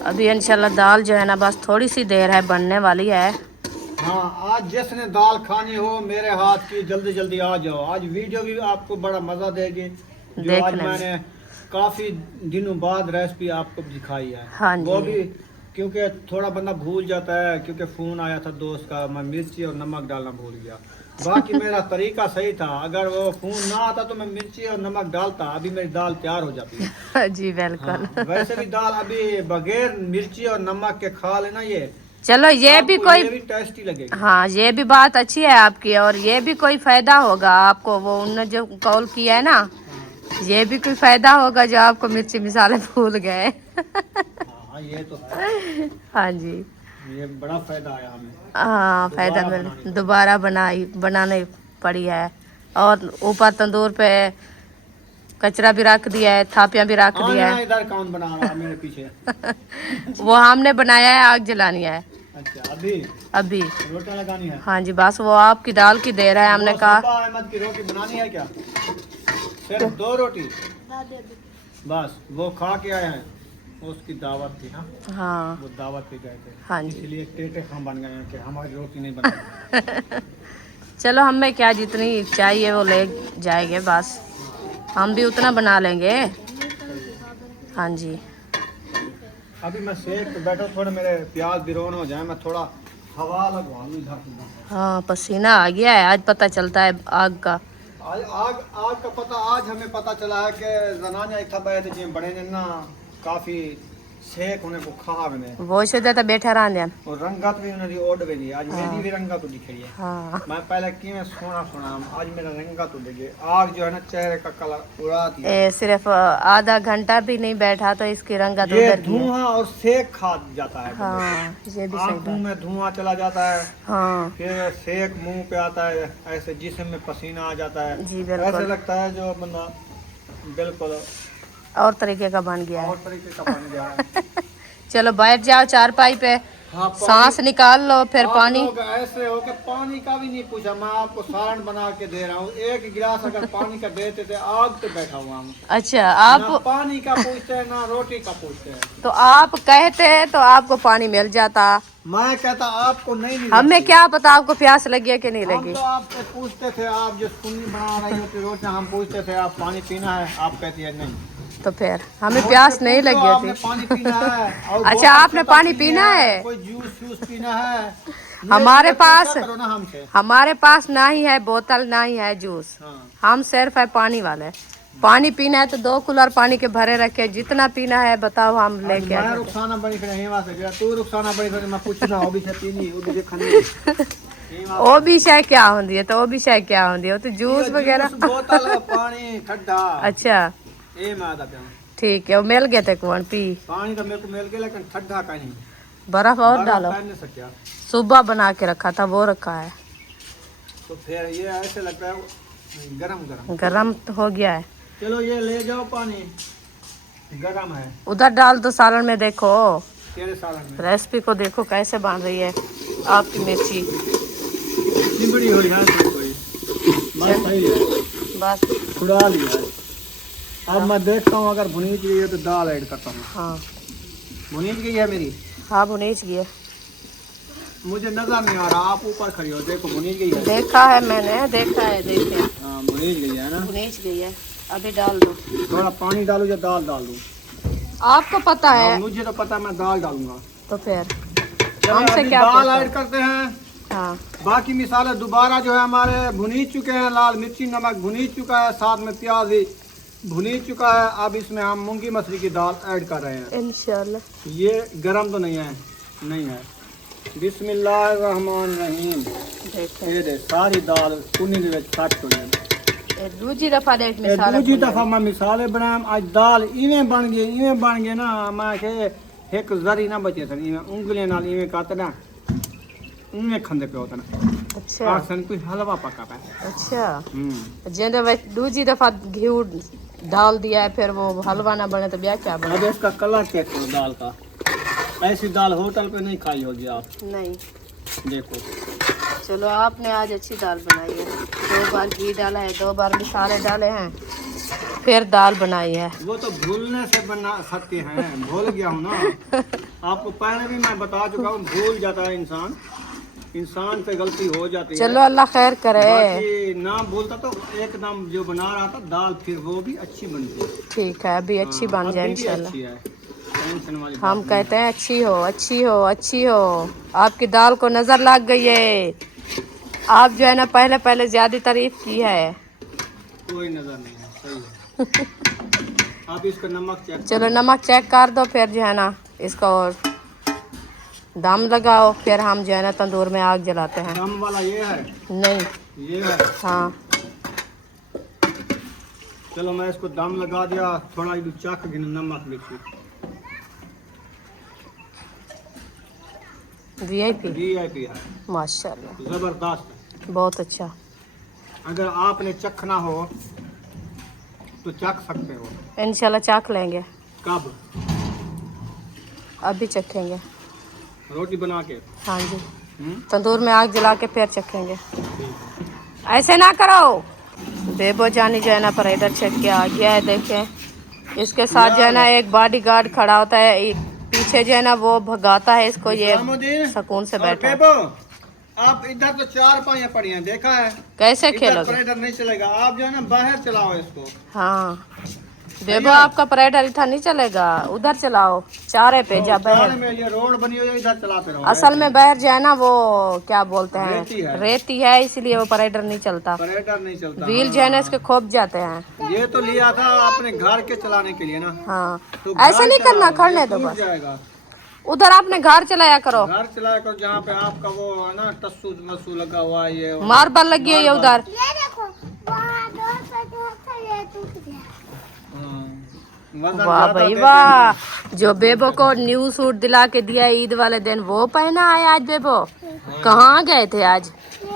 अभी इंशाल्लाह दाल जो है ना बस थोड़ी सी देर है, बनने वाली है। हाँ, आज जिसने दाल खानी हो मेरे हाथ की जल्दी जल्दी आ जाओ। आज वीडियो भी आपको बड़ा मज़ा देगी, जो आज देखने में। मैंने काफ़ी दिनों बाद रेसिपी आपको दिखाई है। हाँ वो जी। भी क्योंकि थोड़ा बंदा भूल जाता है, क्योंकि फ़ोन आया था दोस्त का, मैं मिर्ची और नमक डालना भूल गया। बाकी मेरा तरीका सही था, अगर वो फ़ोन ना आता तो मैं मिर्ची और नमक डालता, अभी मेरी दाल तैयार हो जाती है। जी बिल्कुल। हाँ, वैसे भी दाल अभी बगैर मिर्ची और नमक के खा लेना, ये चलो ये भी आपको कोई, ये भी टेस्टी लगेगी। हाँ ये भी बात अच्छी है आपकी, और ये भी कोई फायदा होगा आपको, वो उन्होंने जो कॉल किया है ना, ये भी कोई फायदा होगा जो आपको मिर्ची मिसाले भूल गए। हाँ, ये तो है, हाँ जी, ये बड़ा फायदा आया हमें। हाँ फायदा दोबारा मिल, बनानी दोबारा बनाने पड़ी है। और ऊपर तंदूर पे कचरा भी रख दिया है, थापियां भी रख दिया हाँ, है। इधर कौन बना रहा है मेरे पीछे? वो हमने बनाया है, आग जलानी है अच्छा, अभी अभी। रोटियां लगानी है। हाँ जी, बस वो आपकी दाल की देर है, हमने वो कहा। सब्बा अहमद की रोटी बनानी है क्या? सिर्फ 2 रोटी बस, वो खा के आए हैं, उसकी दावत थी ना, हाँ वो दावत पे गए थे, हाँ जी। इसलिए टेटे खां बन गए हैं कि हमारी रोटी नहीं बनी। चलो हमें क्या, जितनी चाहिए वो ले जाएंगे, बस हम भी उतना बना लेंगे। हाँ जी, अभी मैं सेक पे बैठा, थोड़े मेरे प्याज बिरोन हो जाए, मैं थोड़ा हवा लगवा लूँ इधर। हाँ पसीना आ गया है, आज पता चलता है आग का। आज आग का पता आज हमें पता चला है कि जनानियां इतना बैठे जी बड़े ने ना काफी सेक होने को खा बने, वो शुद्ध तो बैठा रहा। और रंगत भी उन्हें ओड गई, आज मेरी भी रंगत तो दिख रही है। हाँ मैं पहले कि मैं सोना आज मेरा रंगत तो दिखे, आग जो है ना चेहरे का कलर उड़ाती है। सिर्फ आधा घंटा भी नहीं बैठा तो इसकी रंगत ये उधर गई है। धुआं और सेक खा जाता है, हाँ ये भी सही आंखों बात। में धुआं चला जाता है, हाँ फिर सेक मुंह पे आता है, ऐसे जिस्म में पसीना आ जाता है, जी बिल्कुल। ऐसे लगता है जो बंदा बिल्कुल और तरीके का बन गया है। और तरीके का बन गया है। चलो बैठ जाओ चारपाई पे, हाँ, सांस निकाल लो, फिर आप पानी। लोग ऐसे हो कि पानी का भी नहीं पूछा, मैं आपको सारण बना के दे रहा हूँ, 1 गिलास अगर पानी का देते थे, आग पे बैठा हुआ हूँ। अच्छा ना आप, पानी का पूछते हैं ना रोटी का पूछते हैं। तो आप कहते हैं तो आपको पानी मिल जाता, मैं कहता आपको नहीं मिलती। हमें क्या पता आपको प्यास लगी है कि नहीं हम लगी। तो आपसे पूछते थे, आप जो सुन्नी बना रही होती रोटियां, हम पूछते थे आप पानी पीना है, आप कहती है नहीं। तो फिर हमें प्यास मुझसे नहीं पूछो, लगी आपने थी। पानी पीना है और अच्छा, बोतल आपने से पानी पीनी पीना है? कोई जूस पीना है? हमारे ये पास, पूछा करो ना हमसे। हमारे पास ना ही है बोतल ना ही है जूस, हाँ। हम सिर्फ है पानी वाले। पानी पीना है तो 2 कूलर पानी के भरे रखे, जितना पीना है बताओ हम लेके मैं आ। रुखसाना बड़ी खड़े हेवा से गया, तू रुखसाना बड़ी खड़े, मैं पूछना ओ भी से पीनी ओ भी से खानी। वो भी शायद क्या होती है, तो वो भी शायद क्या होती है, वो तो जूस वगैरह। बोतल पानी ठंडा अच्छा ए मैं आता प्याऊं। ठीक है, वो मिल गए थे कौन पी। पानी तो मेरे को मिल गया, लेकिन ठंडा का नहीं, बर्फ और बर्फ डालो, पहन नहीं सकता। सुबह बना के रखा था वो रखा है, तो फिर ये ऐसे लगता है गरम गरम। गरम तो हो गया है। चलो ये ले जाओ पानी, गरम है। उधर डाल दो सालन में, देखो तेरे सालन में रेसिपी को देखो कैसे बन रही है आपकी मिर्ची। इतनी बड़ी हुई है कोई, बस सही है, बस छुड़ा लिया है। अब मैं देखता हूँ अगर भुनीज गई है तो दाल ऐड करता हूँ। हाँ भुनीज गई है मेरी, हाँ भुनेज गया, मुझे नजर नहीं आ रहा, आप ऊपर खड़ी हो, देखो भुनीज गई है। देखा है मैंने, देखा है, देखे हाँ भुनीज गई है ना। भुनेज गई है, अभी डाल दो। थोड़ा पानी डालूं या दाल डाल दूं? आपको पता है हाँ, मुझे तो पता है, मैं दाल डालूंगा। तो फिर चलो हमसे अभी क्या दाल पूछो? ऐड करते हैं। हाँ बाकी मिसाले दोबारा जो है हमारे भुनीज चुके हैं, लाल मिर्ची नमक भुनीज चुका है, साथ में प्याज भी भुनीज चुका है। अब इसमें हम मूंगी मछली की दाल ऐड कर रहे हैं। इंशाल्लाह। ये गरम तो नहीं है, नहीं है। बिस्मिल्लाहिर्रहमानिर्रहीम। देखते ये दे सारी दाल कुनी दे विच सट हो जाए। हैं दूजी दफा देख ये मिसाल दूजी दफा मैं मिसाले बनाया, आज दाल इवें बन गई ना, मैं के एक जरी ना बचे थे, इवें उंगलियां नाल इवें काटना, इवें खंदे पे होता ना, अच्छा आसन कोई हलवा पका पे। अच्छा जेंदे ਵਿੱਚ दूजी दफा घी डाल दिया है, फिर वो हलवा ना बने तो क्या क्या बने? अब इसका कलर चेक करो दाल का, ऐसी दाल होटल पे नहीं खाई होगी आप। नहीं देखो चलो आपने आज अच्छी दाल बनाई है, 2 बार घी डाला है, 2 बार मसाले डाले हैं, फिर दाल बनाई है। वो तो भूलने से बना सकते हैं, भूल गया हूँ ना। आपको पहले भी मैं बता चुका हूँ, भूल जाता है इंसान, इंसान से गलती हो जाती है। चलो अल्लाह खैर करे। बाकी ना भूलता तो एकदम जो बना रहा था दाल, फिर वो भी अच्छी बनती है। ठीक है, अभी अच्छी बन जाए अभी भी इंशाल्लाह। अच्छी है, टेंशन वाली बात हम नहीं कहते हैं अच्छी हो, अच्छी हो, अच्छी हो। आपकी दाल को नजर लग गई है। आप जो है ना पहले पहले ज्यादा तारीफ की है। है। कोई नजर नहीं है, सही है। आप इसका नमक चेक चलो नमक चेक कर दो, फिर जो है ना इसको दम लगाओ, फिर हम जो है ना तंदूर में आग जलाते हैं। दम वाला ये है, नहीं, ये है। हाँ चलो मैं इसको दम लगा दिया, थोड़ा इधर चख के नमक मिर्ची। VIP VIP है, माशाल्लाह, जबरदस्त। बहुत अच्छा। अगर आपने चखना हो तो चख सकते हो। इंशाल्लाह चाख लेंगे, कब? अभी चखेंगे। रोटी बना के। हाँ जी, हम्म? तंदूर में आग जला के फिर चखेंगे। ऐसे ना करो। बेबो जानी जो है ना परेडर छक के आ गया है, देखें इसके साथ जो है ना एक बॉडीगार्ड खड़ा होता है, एक पीछे जो है ना वो भगाता है इसको, ये सुकून से बैठा है। बेबो, आप इधर तो 4 पाइयां पड़ी हैं, देखा है? कैसे इधर खेलोगे? परेडर नहीं चलेगा, आप जो है ना बाहर चलाओ इसको। हाँ बेबो, आपका परेडर इधर नहीं चलेगा, उधर चलाओ, चारे पे जा चार बहर। में ये रोड बनी हुई है, इधर चलाते रहो। असल में बहर जो है ना वो क्या बोलते रेती है। हैं, रेती है, इसलिए वो परेडर नहीं चलता। परेडर नहीं चलता। व्हील जो है ना इसके खोप जाते हैं। ये तो लिया था अपने घर के चलाने के लिए ना। हाँ तो ऐसे नहीं करना, खड़ने दो बस। जाएगा, उधर आपने घर चलाया करो, घर चलाया करो जहाँ पे आपका वो है ना टस्सू मस्सू लगा हुआ है, ये मार्बल लगी हुई है उधर। ये देखो, वहाँ 2 से ये टूट गया। वजन वाह ज्यादा भाई देते वाह, जो बेबो को न्यू सूट दिला के दिया ईद वाले दिन वो पहना है आज बेबो। कहाँ गए थे आज? ये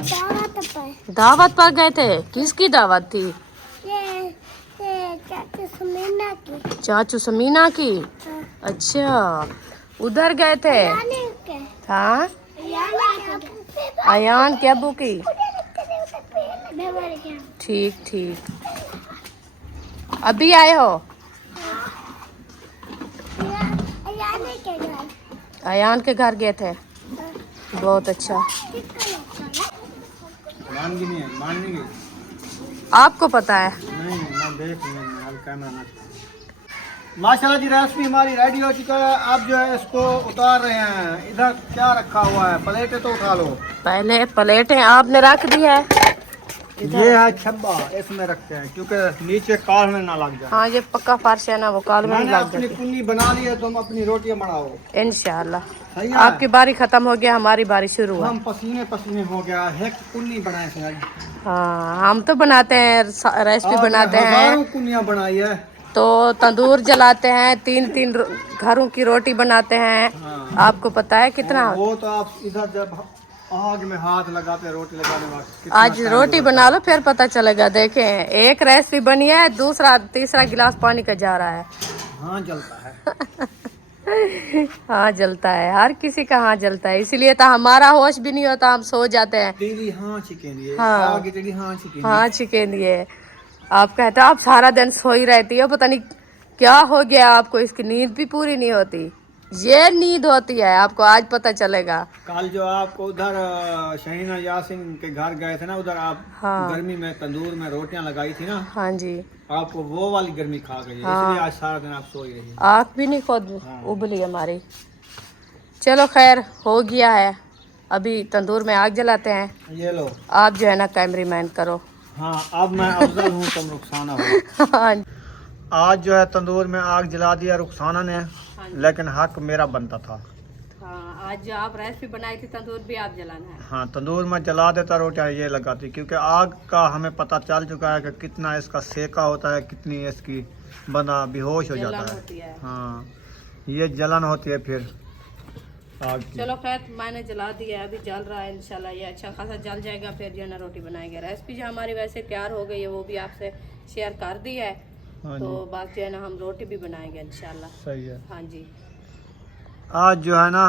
दावत पर। दावत पर गए थे, किसकी दावत थी? ये चाचा सुमीना की। चाचू समीना की। हाँ। अच्छा उधर गए थे। यानी के। हाँ यानी अयान के अबू की। के। ठीक ठीक, अभी आए हो? यानी के घर। अयान के घर गए थे, बहुत अच्छा। मानगी नहीं है, मानेंगे आपको पता है? नहीं, मैं देख लूँगा, हल्का ना माशाल्लाह जी। रेसिपी हमारी रेडी हो चुका है, अब जो है इसको उतार रहे हैं। इधर क्या रखा हुआ है, प्लेटें तो उठा लो। पहले प्लेटें आपने रख दी है, ये है छब्बा, इसमें रखते हैं क्योंकि नीचे काल में ना लग जाए। हाँ ये पक्का फर्श है ना, वो काल में मैंने लग अपनी जाती। कुन्नी बना ली है, तुम अपनी रोटियां बनाओ। इंशाल्लाह सही है? आपकी बारी खत्म हो गया, हमारी बारी शुरू है। हम पसीने पसीने हो गया है, कुन्नी बनाए थे आज। हाँ हम तो बनाते हैं, रेसिपी बनाते हैं हजारों कुन्नियां बनाई है। तो तंदूर जलाते हैं, 3-3 घरों की रोटी बनाते हैं। हाँ। आपको पता है कितना? वो तो आप इधर जब आग में हाथ लगाते हैं रोटी लगाने वाले, आज रोटी बना लो फिर पता चलेगा। देखें एक रेसिपी बनी है, दूसरा तीसरा गिलास पानी का जा रहा है। हाँ जलता है। हाँ जलता है, हर किसी का हाँ जलता है, इसीलिए तो हमारा होश भी नहीं होता, हम सो जाते हैं। तेरी हाँ चिकन ये, हाँ। आगे तेरी हाँ चिकन। हाँ चिकन दिए। आप कहते हो आप सारा दिन सोई रहती हो, पता नहीं क्या हो गया आपको, इसकी नींद भी पूरी नहीं होती। ये नींद होती है, आपको आज पता चलेगा। कल जो आपको उधर शहीना यासिन के घर गए थे ना, उधर आप हाँ। गर्मी में तंदूर में रोटियां लगाई थी ना, हाँ जी, आपको वो वाली गर्मी खा गई है, हाँ। इसलिए आज सारा दिन आप सोई रही। आँख भी नहीं खुद हाँ। उबली हमारी। चलो खैर हो गया है, अभी तंदूर में आग जलाते हैं। ये लो। आप जो है ना कैमरीमैन करो। हाँ अब मैं अफजल हूँ, तुम रुखसाना हो। हाँ आज जो है तंदूर में आग जला दिया रुखसाना ने, लेकिन हक मेरा बनता था। हाँ आज जो आप रेसिपी बनाई थी तंदूर भी आप जलाना है। हाँ तंदूर में जला देता, रोटियां ये लगाती, क्योंकि आग का हमें पता चल चुका है कि कितना इसका सेका होता है, कितनी इसकी बंदा बेहोश हो जाता होती है। हाँ ये जलन होती है फिर आग की। चलो खैर मैंने जला दिया है, अभी जल रहा है, इंशाल्लाह ये अच्छा खासा जल जाएगा, फिर जो है ना रोटी बनाएंगे। रेसिपी जो हमारी वैसे तैयार हो गई है वो भी आपसे शेयर कर दी है, हाँ तो जी, बात जो है ना हम रोटी भी बनाएंगे इंशाल्लाह। सही है। हाँ जी, आज जो है ना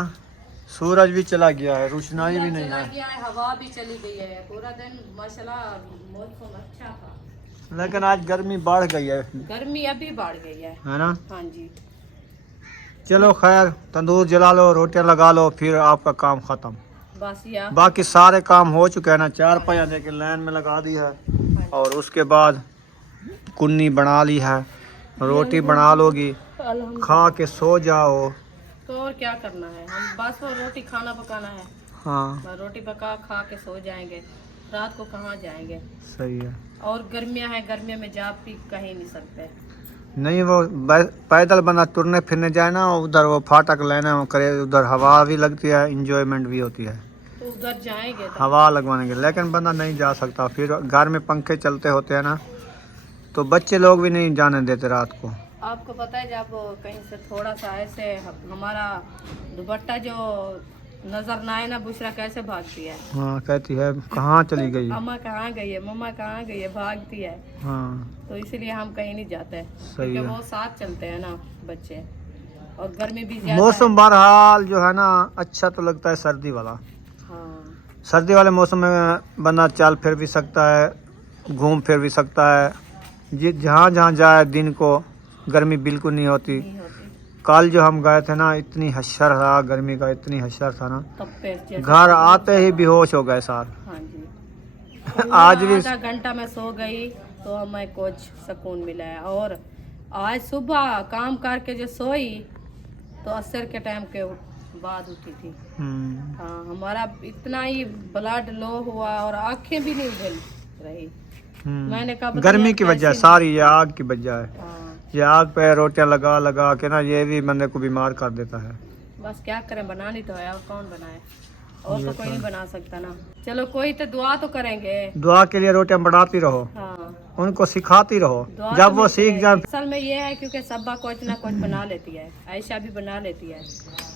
सूरज भी चला गया है, रोशनाई भी नहीं चला है, गया है, हवा भी चली गई है। पूरा दिन माशाल्लाह मौसम अच्छा था, लेकिन आज गर्मी बढ़ गई है गर्मी अभी बढ़ गई है ना। हाँ जी। चलो खैर, तंदूर जला लो, रोटियां लगा लो, फिर आपका काम खत्म। बस या बाकी सारे काम हो चुके हैं ना, 4 पहिया देके लाइन में लगा दी है और उसके बाद कुन्नी बना ली है, रोटी बना लोगी, खा के सो जाओ। तो और क्या करना है, हम बस वो रोटी खाना पकाना है, हाँ बस रोटी पका खा के सो जाएंगे, रात को कहाँ जाएंगे। सही है। और गर्मियाँ हैं, गर्मियों में जा भी कहीं नहीं सकते। नहीं वो पैदल बंदा तुरने फिरने जाए ना, उधर वो फाटक लेने वो करे, उधर हवा भी लगती है, इंजॉयमेंट भी होती है, तो उधर जाएंगे तो हवा लगवाने के। लेकिन बंदा नहीं जा सकता, फिर घर में पंखे चलते होते हैं ना, तो बच्चे लोग भी नहीं जाने देते रात को। आपको पता है जब कहीं से थोड़ा सा ऐसे हमारा दुपट्टा जो नजर ना आए ना, बुशरा कैसे भागती है। हाँ कहती है कहाँ चली गई। अम्मा कहाँ गई है, मम्मा कहाँ गई है, भागती है। हाँ तो इसीलिए हम कहीं नहीं जाते, सही क्योंकि है। वो साथ चलते हैं ना बच्चे, और गर्मी भी ज्यादा मौसम बहरहाल जो है ना अच्छा तो लगता है सर्दी वाला। है। हाँ सर्दी वाले मौसम में बंदा चल फिर भी सकता है, घूम फिर भी सकता है, जहाँ जहाँ जाए दिन को गर्मी बिल्कुल नहीं होती। नहीं होती, कल जो हम गए थे ना, इतनी हशर था गर्मी का, इतनी हशर था ना, तप्पे जैसे। घर आते ही बेहोश हो गए सार। हाँ जी। आज भी आधा घंटा मैं सो गई तो हमें कुछ सुकून मिला है। और आज सुबह काम करके जो सोई तो असर के टाइम के बाद उठी थी। हाँ हमारा इतना ही ब्लड लो हुआ और आंखें भी नहीं उगल रही। मैंने कहा गर्मी की वजह सारी, ये आग की वजह है। हाँ ये आग पे रोटियां लगा लगा के ना, ये भी बंदे को बीमार कर देता है। बस क्या करें, बनानी तो है, और कौन बनाए, और तो कोई नहीं बना सकता ना। चलो कोई तो दुआ तो करेंगे। दुआ के लिए रोटियां बनाती रहो, हाँ उनको सिखाती रहो, दुआ जब तो वो मिलती सीख है। जाए। असल में ये है क्योंकि सब्बा कुछ ना कुछ बना लेती है, आयशा भी बना लेती है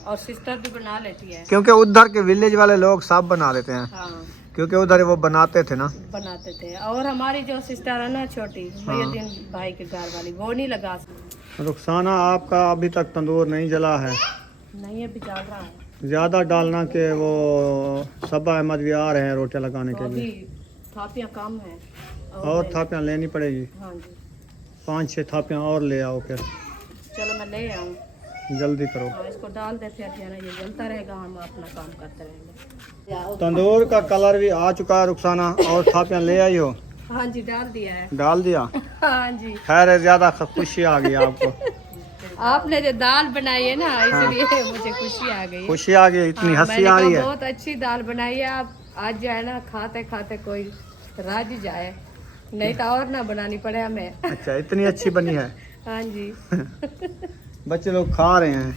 और सिस्टर भी बना लेती है। क्योंकि उधर के विलेज वाले लोग सब बना लेते हैं, हाँ क्योंकि उधर वो बनाते थे ना। बनाते थे। और हमारी जो सिस्टर है ना छोटी, मुहिउद्दीन भाई के घर वाली, वो नहीं लगा सकती। रुखसाना आपका अभी तक तंदूर नहीं जला है, नहीं अभी चल रहा है, ज़्यादा डालना के वो सबा अहमद भी आ रहे हैं रोटियां लगाने तो के अभी लिए, थापियाँ कम है। और थापियाँ लेनी पड़ेगी, हाँ जी 5-6 थापियाँ और ले आओ, फिर चलो मैं ले आऊँ। जल्दी करो। हाँ इसको डाल दे, फिर जो है ना ये जलता रहेगा, हम अपना काम करते रहेंगे। तंदूर का कलर भी आ चुका है रुखसाना, और थापियाँ ले आई हो? हाँ जी डाल दिया है। डाल दिया। हाँ जी खैर ज़्यादा खुशी आ गई आपको। आपने जो दाल बनाई है ना, इसलिए मुझे खुशी आ गई। खुशी आ गई, इतनी हाँ, हंसी मैंने आ रही कहा है। बहुत अच्छी दाल बनाई है आप। आज जो है ना खाते खाते कोई राज जाए, नहीं तो और ना बनानी पड़े हमें। अच्छा इतनी अच्छी बनी है। हाँ जी बच्चे लोग खा रहे हैं,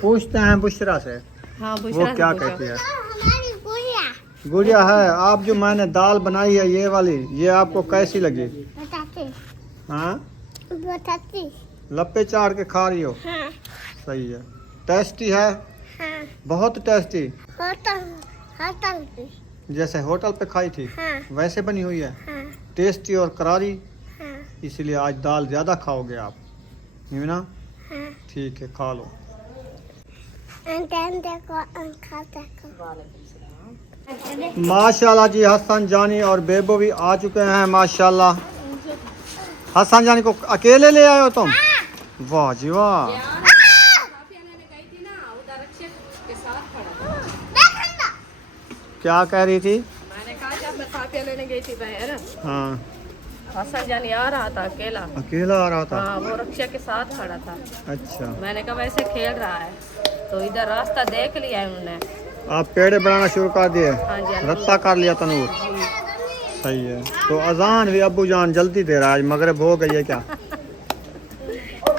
पूछते हैं बुशरा से, हाँ वो बुशरा से क्या पूछो। कहती है। हमारी गुड़िया गुड़िया है। आप जो मैंने दाल बनाई है ये वाली, ये आपको कैसी लगी? बताती हाँ बताती। लप्पे चाड़ के खा रही हो? हाँ सही है। टेस्टी है, हाँ बहुत टेस्टी, होटल होटल पे। जैसे होटल पे खाई थी हाँ वैसे बनी हुई है, हाँ टेस्टी और करारी। हाँ इसलिए आज दाल ज़्यादा खाओगे आप, है ना? हाँ। ठीक है खा लो। अंकल देखो, अंकल देखो। माशाल्लाह जी, हसन जानी और बेबो भी आ चुके हैं माशाल्लाह। हसन जानी को अकेले ले आए हो तुम? वाह जी वाह। क्या कह रही थी? मैंने कहा जब मैं थापियाँ लेने गई थी बाहर, हाँ हसन जानी आ रहा था अकेला। अकेला आ रहा था? हाँ वो रक्षा के साथ खड़ा था। अच्छा, मैंने कहा वैसे खेल रहा है, तो इधर रास्ता देख लिया है उन्होंने। आप पेड़े बनाना शुरू कर दिए? हाँ जी रत्ता कर लिया तनूर? सही है। तो अजान भी अब्बू जान जल्दी दे रहा है, आज मगरिब हो गई है क्या?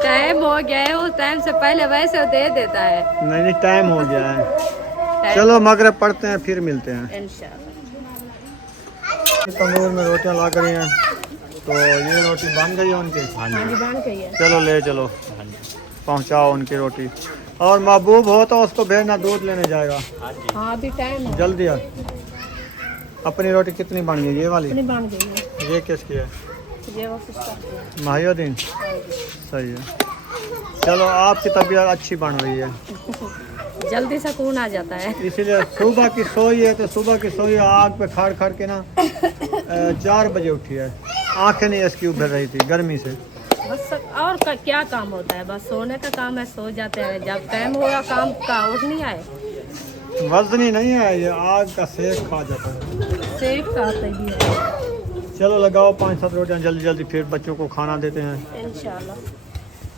टाइम हो गया है, उस टाइम से पहले वैसे दे देता है। नहीं नहीं टाइम हो गया है। चलो मगरिब पढ़ते हैं, फिर मिलते हैं इंशाल्लाह। तंदूर में रोटियां लग रही हैं, तो ये रोटी बन गई है उनकी। हाँ जी बन गई है। चलो ले चलो, पहुंचाओ उनकी रोटी। और महबूब हो तो उसको भेजना, दूध लेने जाएगा। हाँ अभी टाइम है। जल्दी आ। अपनी रोटी कितनी बन गई? ये वाली? अपनी बन गई है। ये किसकी है? ये वो सिस्टर। माहिउद्दीन। सही है। चलो आपकी तबीयत अच्छी बन रही है। जल्दी सुकून आ जाता है। इसीलिए सुबह की सोई है तो सुबह की सोई आग पे खाड़ खाड़ के ना 4 बजे उठी है, आंखें नहीं इसकी उभर रही थी गर्मी से। बस और क्या काम होता है, बस सोने का काम है, सो जाते हैं, जब टाइम होगा काम का उठ नहीं आए। वजनी नहीं है, ये आग का सेक खा जाता है। सेक का भी है। चलो लगाओ 5-7 रोटियां जल्दी जल्दी, फिर बच्चों को खाना देते हैं। इंशाल्लाह।